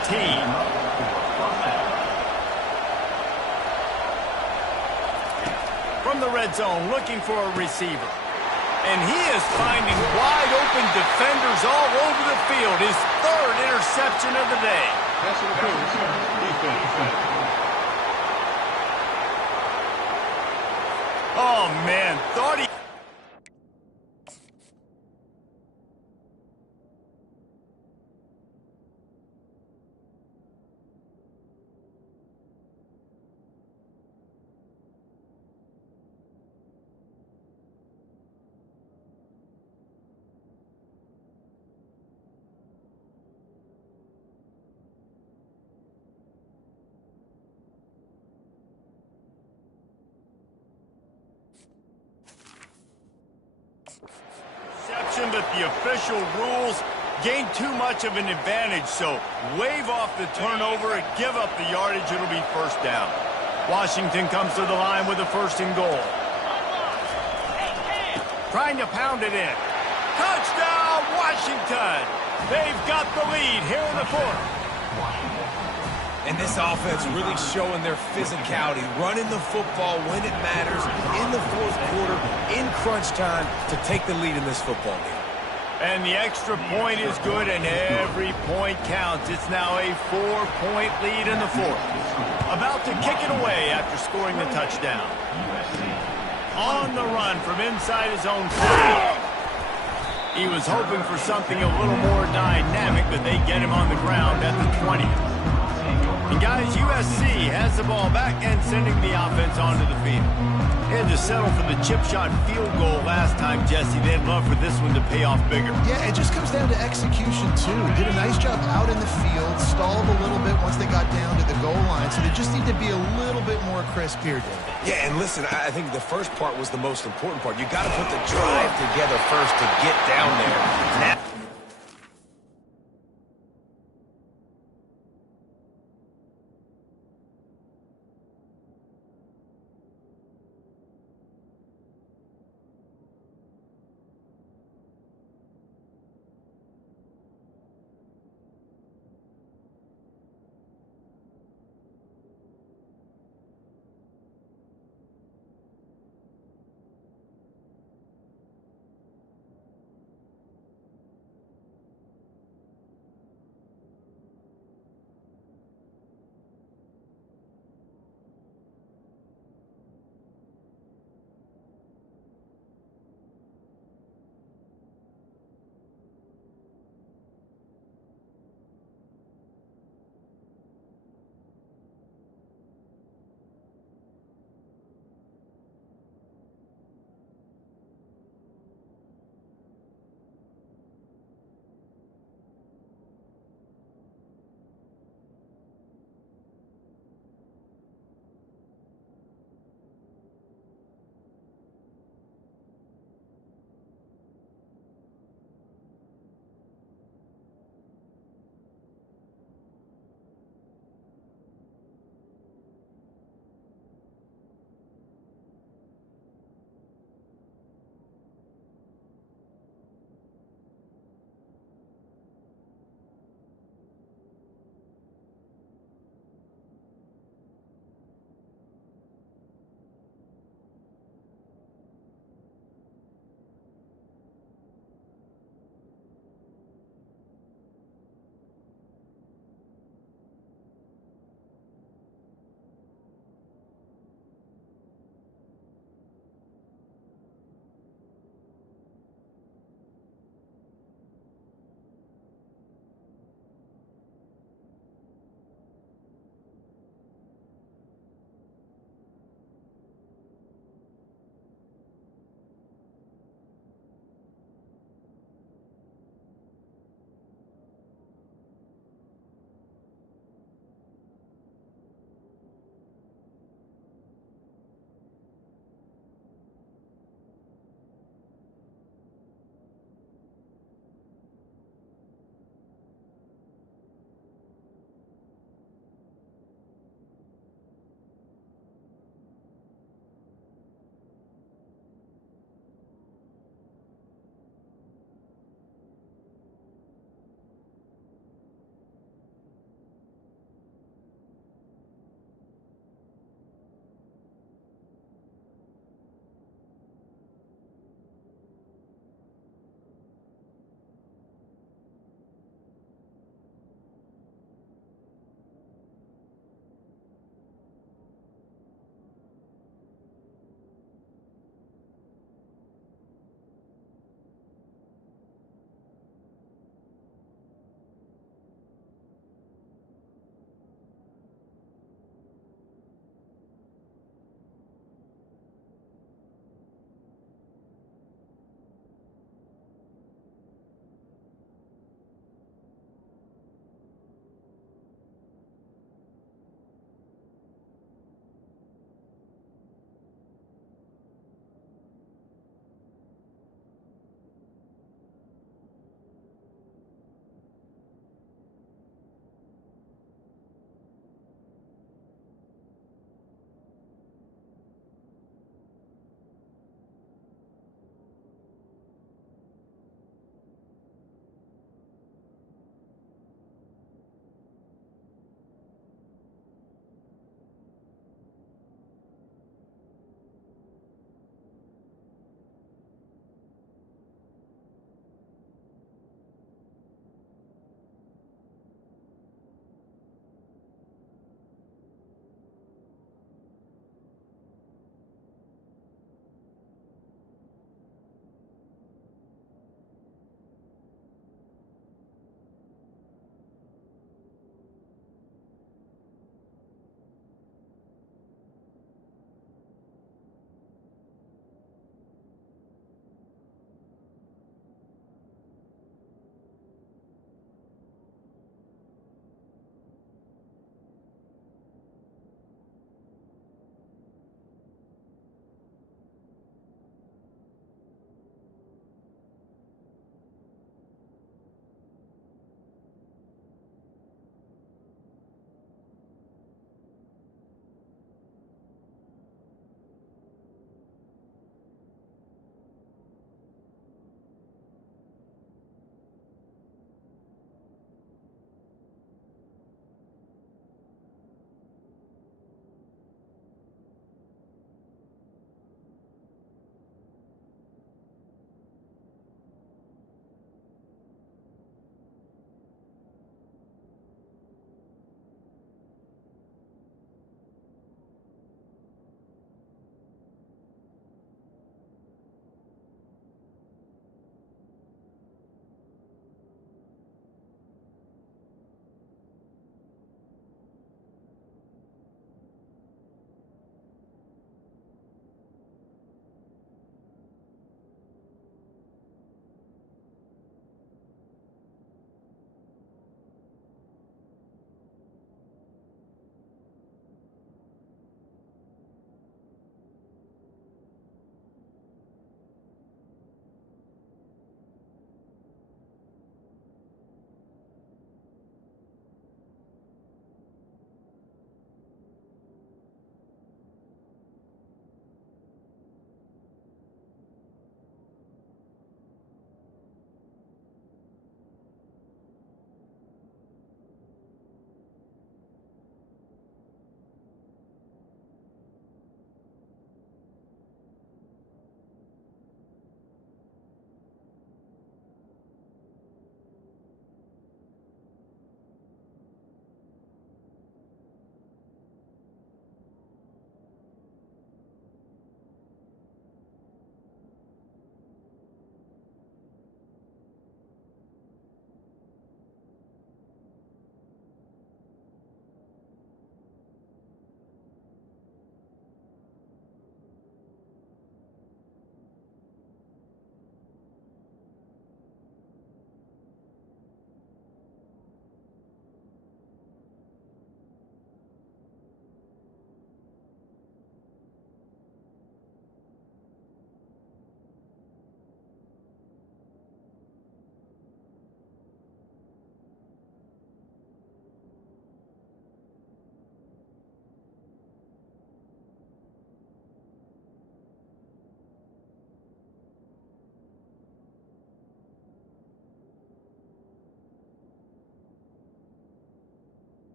From the red zone, looking for a receiver. And he is finding wide open defenders all over the field. His 3rd interception of the day. Oh, man, thought he... that the official rules gain too much of an advantage, so wave off the turnover and give up the yardage. It'll be first down. Washington comes to the line with a 1st and goal. Trying to pound it in. Touchdown, Washington! They've got the lead here in the 4th. And this offense really showing their physicality, running the football when it matters, in the 4th quarter, in crunch time, to take the lead in this football game. And the extra point is good, and every point counts. It's now a 4-point lead in the 4th. About to kick it away after scoring the touchdown. On the run from inside his own 40. He was hoping for something a little more dynamic, but they get him on the ground at the 20. And guys, USC has the ball back and sending the offense onto the field. They had to settle for the chip shot field goal last time, Jesse. They'd love for this one to pay off bigger. Yeah, it just comes down to execution, too. Did a nice job out in the field, stalled a little bit once they got down to the goal line, so they just need to be a little bit more crisp here, David. Yeah, and listen, I think the first part was the most important part. You got to put the drive together first to get down there. Now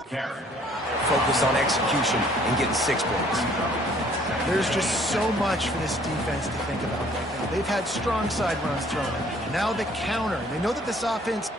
Focus on execution and getting 6 points. There's just so much for this defense to think about right now. They've had strong side runs thrown in. Now the counter. They know that this offense...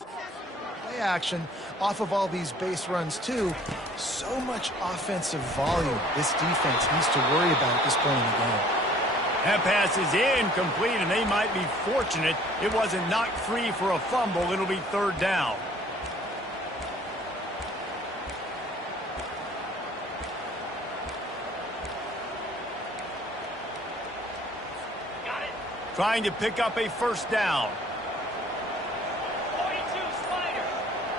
Play action off of all these base runs too. So much offensive volume this defense needs to worry about at this point in the game. That pass is incomplete, and they might be fortunate it wasn't knocked free for a fumble. It'll be third down. Trying to pick up a first down. 42 Spider.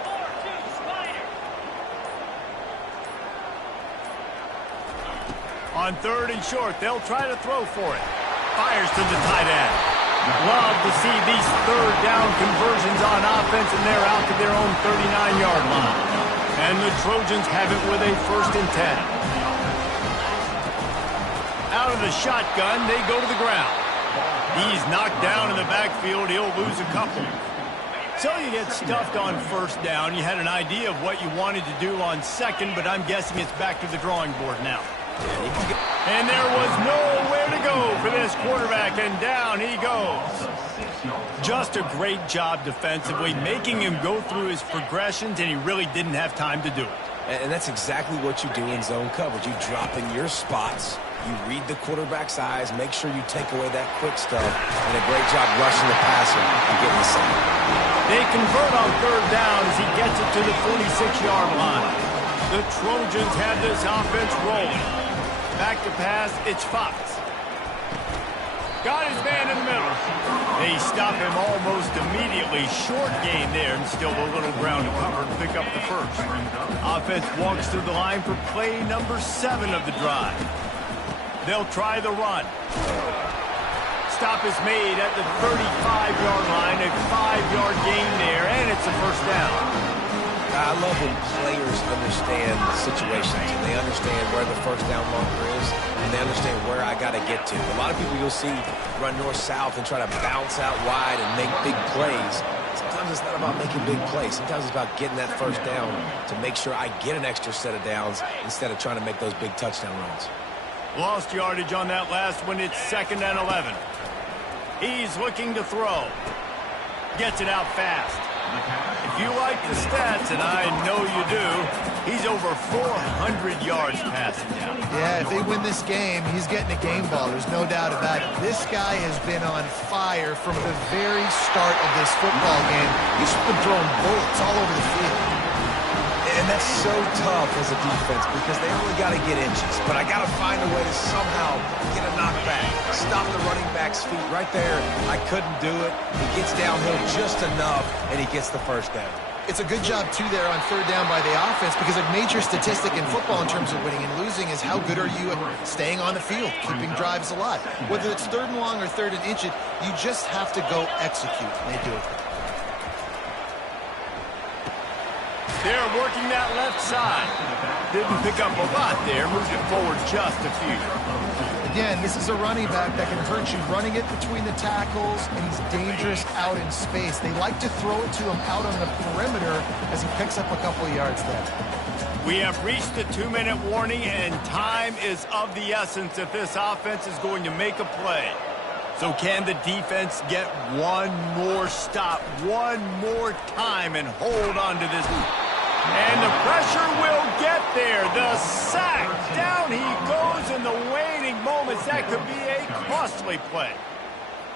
4-2 Spider. On third and short, they'll try to throw for it. Fires to the tight end. Love to see these third down conversions on offense, and they're out to their own 39-yard line. And the Trojans have it with a 1st and 10. Out of the shotgun, they go to the ground. He's knocked down in the backfield. He'll lose a couple. So you get stuffed on first down. You had an idea of what you wanted to do on second, but I'm guessing it's back to the drawing board now. And there was nowhere to go for this quarterback, and down he goes. Just a great job defensively, making him go through his progressions, and he really didn't have time to do it. And that's exactly what you do in zone coverage. You drop in your spots. You read the quarterback's eyes, make sure you take away that quick stuff, and a great job rushing the passer and getting the sack. They convert on third down as he gets it to the 46-yard line. The Trojans have this offense rolling. Back to pass, it's Fox. Got his man in the middle. They stop him almost immediately. Short gain there, and still a little ground to cover to pick up the first. Offense walks through the line for play number 7 of the drive. They'll try the run. Stop is made at the 35-yard line, a 5-yard gain there, and it's a first down. I love when players understand situations, and they understand where the first down marker is, and they understand where I got to get to. A lot of people you'll see run north-south and try to bounce out wide and make big plays. Sometimes it's not about making big plays. Sometimes it's about getting that first down to make sure I get an extra set of downs instead of trying to make those big touchdown runs. Lost yardage on that last one. It's 2nd and 11. He's looking to throw. Gets it out fast. If you like the stats, and I know you do, he's over 400 yards passing down. Yeah, if they win this game, he's getting a game ball. There's no doubt about it. This guy has been on fire from the very start of this football game. He's been throwing bullets all over the field. And that's so tough as a defense because they only got to get inches. But I got to find a way to somehow get a knockback, stop the running back's feet right there. I couldn't do it. He gets downhill just enough, and he gets the first down. It's a good job, too, there on third down by the offense because a major statistic in football in terms of winning and losing is how good are you at staying on the field, keeping drives alive. Whether it's 3rd and long or 3rd and inch, you just have to go execute, and they do it. They're working that left side. Didn't pick up a lot there. Moved it forward just a few. Again, this is a running back that can hurt you running it between the tackles, and he's dangerous out in space. They like to throw it to him out on the perimeter as he picks up a couple of yards there. We have reached the 2-minute warning, and time is of the essence if this offense is going to make a play. So can the defense get one more stop, one more time, and hold on to this? And the pressure will get there. The sack. Down he goes in the waning moments. That could be a costly play.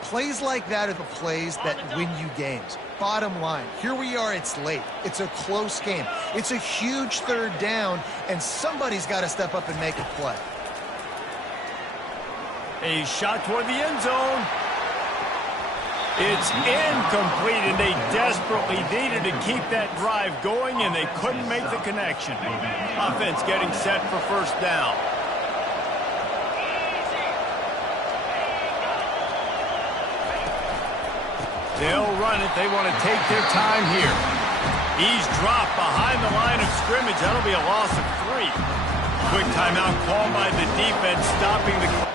Plays like that are the plays that win you games. Bottom line, here we are, it's late. It's a close game. It's a huge 3rd down, and somebody's got to step up and make a play. A shot toward the end zone. It's incomplete, and they desperately needed to keep that drive going, and they couldn't make the connection. Offense getting set for first down. They'll run it. They want to take their time here. He's dropped behind the line of scrimmage. That'll be a loss of 3. Quick timeout called by the defense, stopping the clock.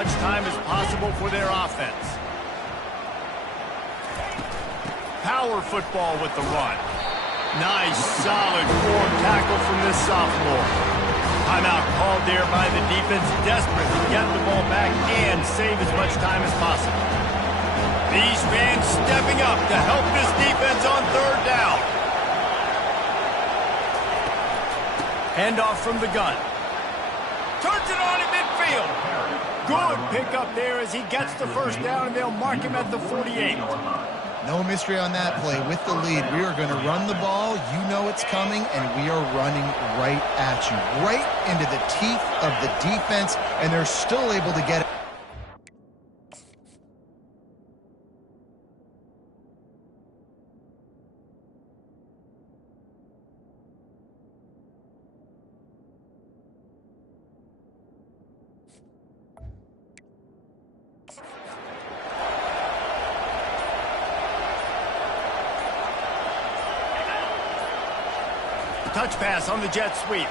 much time as possible for their offense. Power football with the run. Nice, solid form tackle from this sophomore. Timeout called there by the defense, desperate to get the ball back and save as much time as possible. These fans stepping up to help this defense on third down. Handoff from the gun. Turns it on in midfield. Good pickup there as he gets the first down, and they'll mark him at the 48. No mystery on that play. With the lead, we are going to run the ball. You know it's coming, and we are running right at you, right into the teeth of the defense, and they're still able to get it. Touch pass on the jet sweep.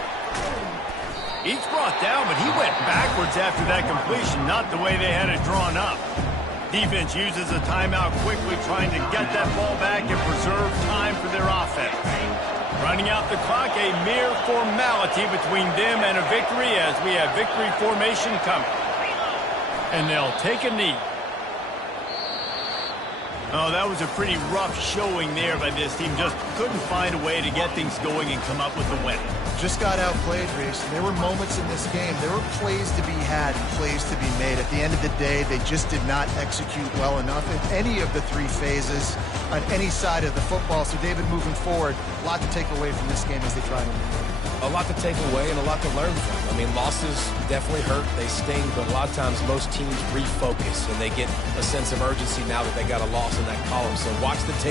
He's brought down, but he went backwards after that completion, not the way they had it drawn up. Defense uses a timeout quickly, trying to get that ball back and preserve time for their offense. Running out the clock, a mere formality between them and a victory as we have victory formation coming. And they'll take a knee. Oh, that was a pretty rough showing there by this team. Just couldn't find a way to get things going and come up with a win. Just got outplayed, Reese. There were moments in this game. There were plays to be had and plays to be made. At the end of the day, they just did not execute well enough in any of the three phases on any side of the football. So, David, moving forward, a lot to take away from this game as they try to win. A lot to take away and a lot to learn from. I mean, losses definitely hurt. They sting, but a lot of times most teams refocus and they get a sense of urgency now that they got a loss in that column. So watch the tape.